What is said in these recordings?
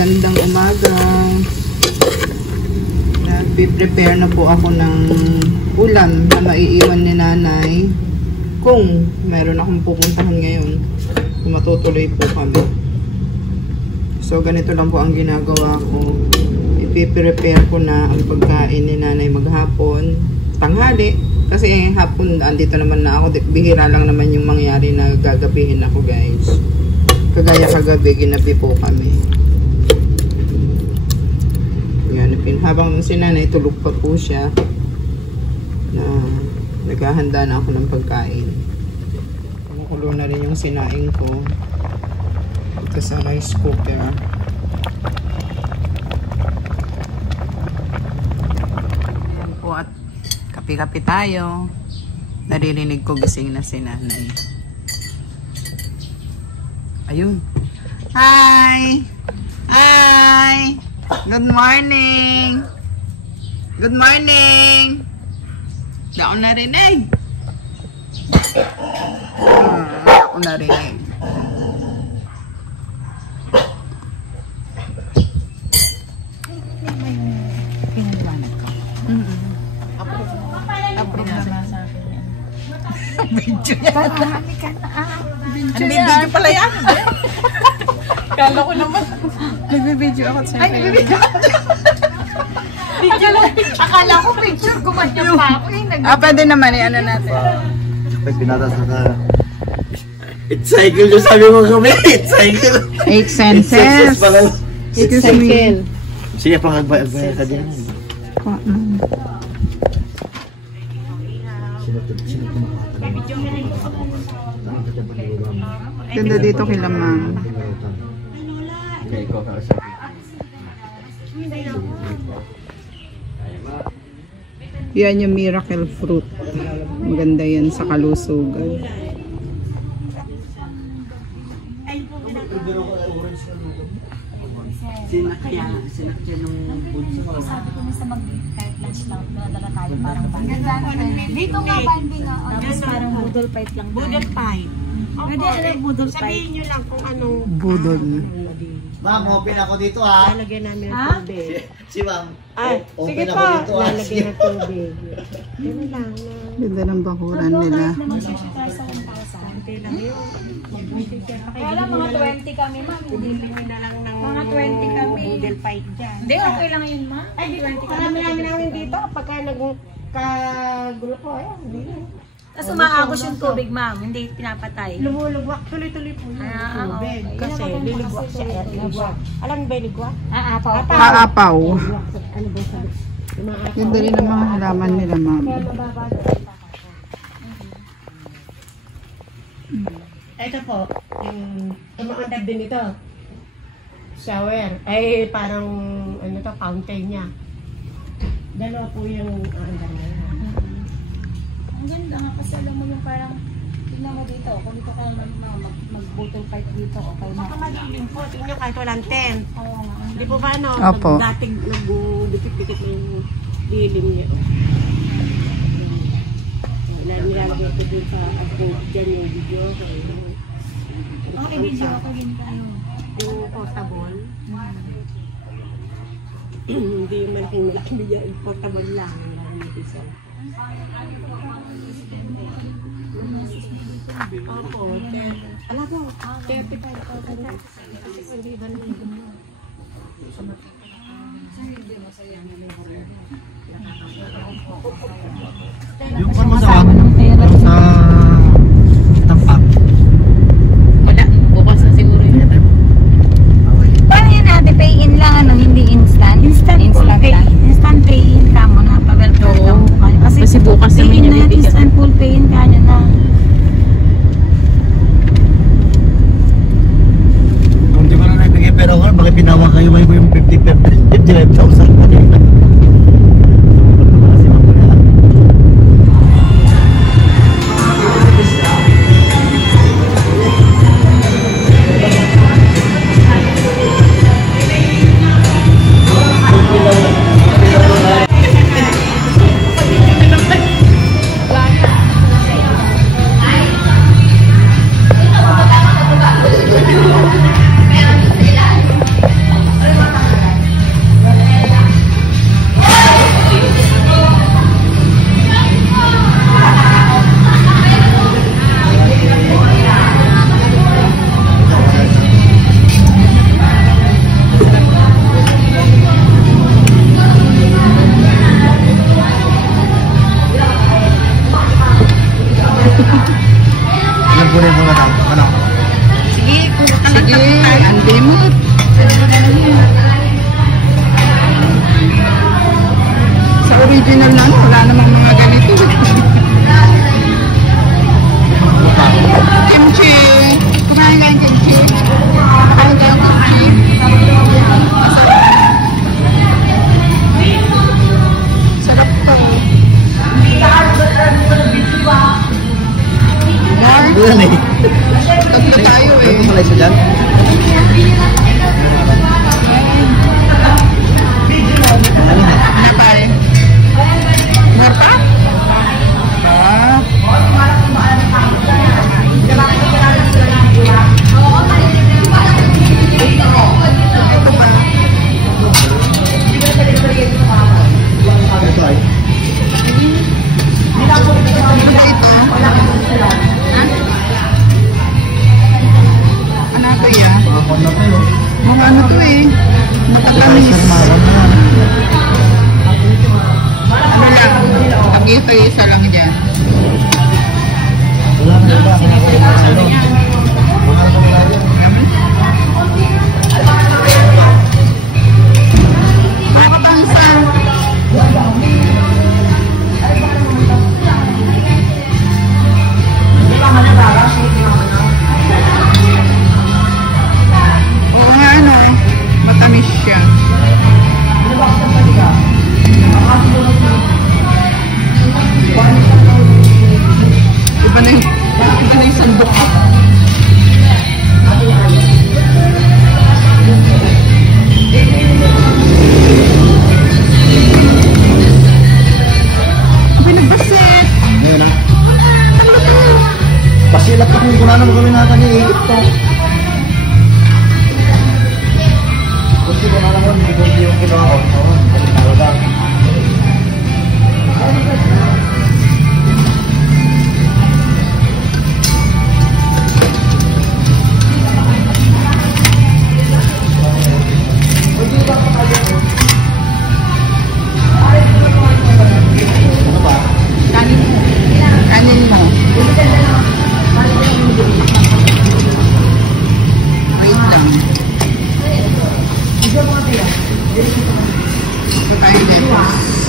Magandang umaga. Nagpe-prepare na po ako ng ulam na maiiwan ni nanay. Kung meron akong pupuntahan ngayon, matutuloy po kami. So, ganito lang po ang ginagawa ko. Ipiprepare ko na ang pagkain ni nanay maghapon, tanghali. Kasi hapon, andito naman na ako. Bihira lang naman yung mangyari na gagabihin ako, guys. Kagaya kagabi, ginabi po kami. Yan, habang si nanay tulog pa po siya, na naghahanda na ako ng pagkain. Kumukulo na rin yung sinaing ko ito sa rice cooker. Ayan po, at kape-kape tayo. Naririnig ko gising na si nanay. Ayun. Hi! Hi! Good morning! Good morning! Hindi ako narinig. Hindi ako narinig. Approve naman sa akin yan. Video yan. Marami ka na. Video pala yan. Kala ko naman. Nagbibideo ako sa'yo. Ay, nagbibideo ako. Akala ko picture. Gumanyan pa ako. Pwede naman eh. Ano natin? Pag pinatas na ka. It's cycle yung sabi mo kami. It's cycle. 8 senses. It's cycle. Sige pang agbayag ka din. Ganda dito kila ma'am. Yan yung miracle fruit. Maganda yan sa kalusugan. Sinakya nung bunso. Sabi ko sa mag-kahit lunch lang, nadala tayo parang dito nga Bambi na. Tapos parang budol fight lang. Budol fight. Pwede alam budol fight. Sabihin nyo lang kung anong Budol. Ma'am, open ako dito ha. Lalagyan namin ng tubig. Si ma'am. Ay, sige open po. ako dito ha. Lalagyan ng tubig. Ganun lang. Ganda ng bakuran nila. naman siya sa 1,000. Hindi lang yun. Kaya lang mga 20 kami, ma'am. Hindi na lang ng Mga 20 kami. budol fight dyan. Hindi, okay lang yun, ma'am. Ay, 20 kami namin dito. Pagka nagkagulo ko, ayun, hindi na. Tapos umaagos yung tubig, ma'am. Hindi pinapatay. Lumulugwak. Tuloy-tuloy po yung tubig. Okay. Kasi lilugwak siya. Alam ba yung ligwak? Aapaw. Haapaw. Ano ba sabi? Ganda rin ang mga halaman nila, ma'am. Kaya mababa. Ito po, yung tumakandad din ito. Shower. Ay, parang, ano to, fountain niya. Dalawa po yung andar na yan. Ang ganda nga kasi alam mo yung parang, tingnan mo dito, kung dito ka mag-bottle fight dito, okay na. Baka malilim po, tingnan nyo kahit walang tent. Oo nga. Di po ba, no? Opo. Dating nag-dikit-dikit na yung lilim niya. Nilalagay ko din sa upload dyan yung video. Okay, video ako din tayo. Yung portable. Hindi yung malaking video. Yung portable lang. Opo. Alam mo, 35,000 na. Kasi hindi ba naman Yung kung masawa sa tapat. Wala, bukas na siguro yun. Paano yun natin? Pay-in lang, ano? Hindi instant? Instant pay. Instant pay-in ka mo na. Oo. Kasi bukas naman niya bibigyan. Instant full pay-in ka nyo na. Kung di ko na naibigay pero ako, bakit pinawa kayo may yung 50,000 pa rin. Ilan po rin mga tao? Ano? Sige, Sige, unlimit. Sa original na ano, wala namang mga ganito. Kimchi! Kumain ka ng kimchi? Kumain ka ng kimchi? Sarap to. Mark, Ilan eh? tatlo tayo eh. Ano pala isa dyan? Ano na? Ano pare? More pa? Ah. Ito pa. Ito ay. Ano to ya? Makakon na tayo. Mga ano to eh. Matatamis. Makakon na. Ano lang? Tag-isa lang dyan. Wala na iba. Makakon na tayo. Makakon na tayo. Makakabangsa. Oo nga ano, matamis siya. Iba na yung sandok ko. Pinagbasit. Ngayon na. Pasilat pa kung kuna naman kami natin iikot to. Gusto ko na naman, hindi ko yung kinuha ko. Kasi naroon. Ano ba? Kanin mo. Wait lang. Ito tayo lettuce.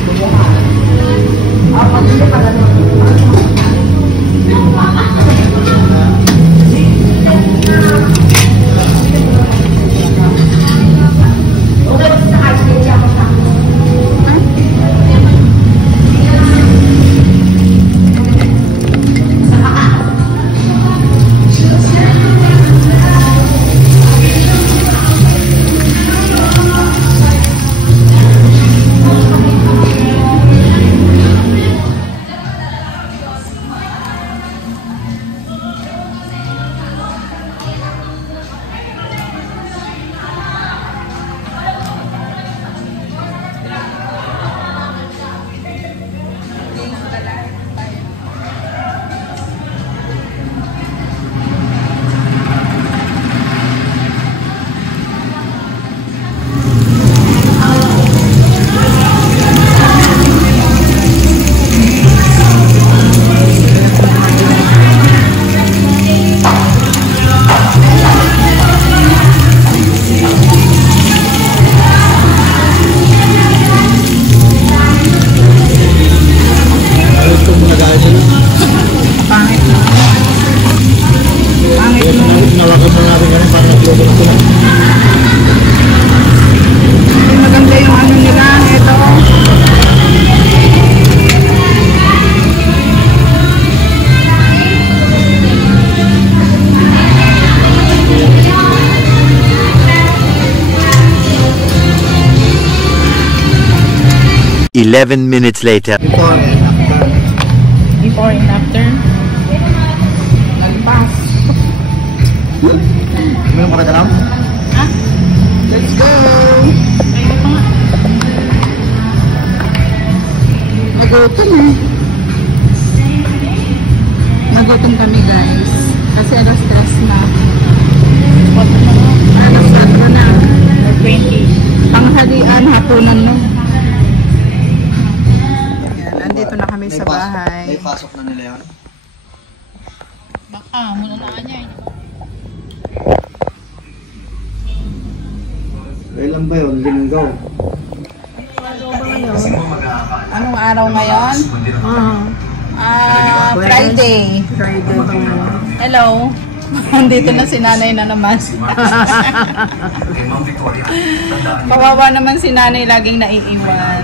Maganda yung ano nila, ito. Minutes later. Before and after. Before and after. Nagpas. May mga kadalam? Ha? Let's go! Nagutom eh. Nagutom kami guys. Kasi alas 3 na. Alas 4 na. 20. Panghalian, hapunan no. Yan, andito na kami sa bahay. May pasok na nila yun. Baka, muna na niya. Kailan ba yun? Linggaw. Anong araw ngayon? Friday. Friday ba mo? Hello. Andito na si nanay na naman. Kawawa naman si nanay, laging naiiwan.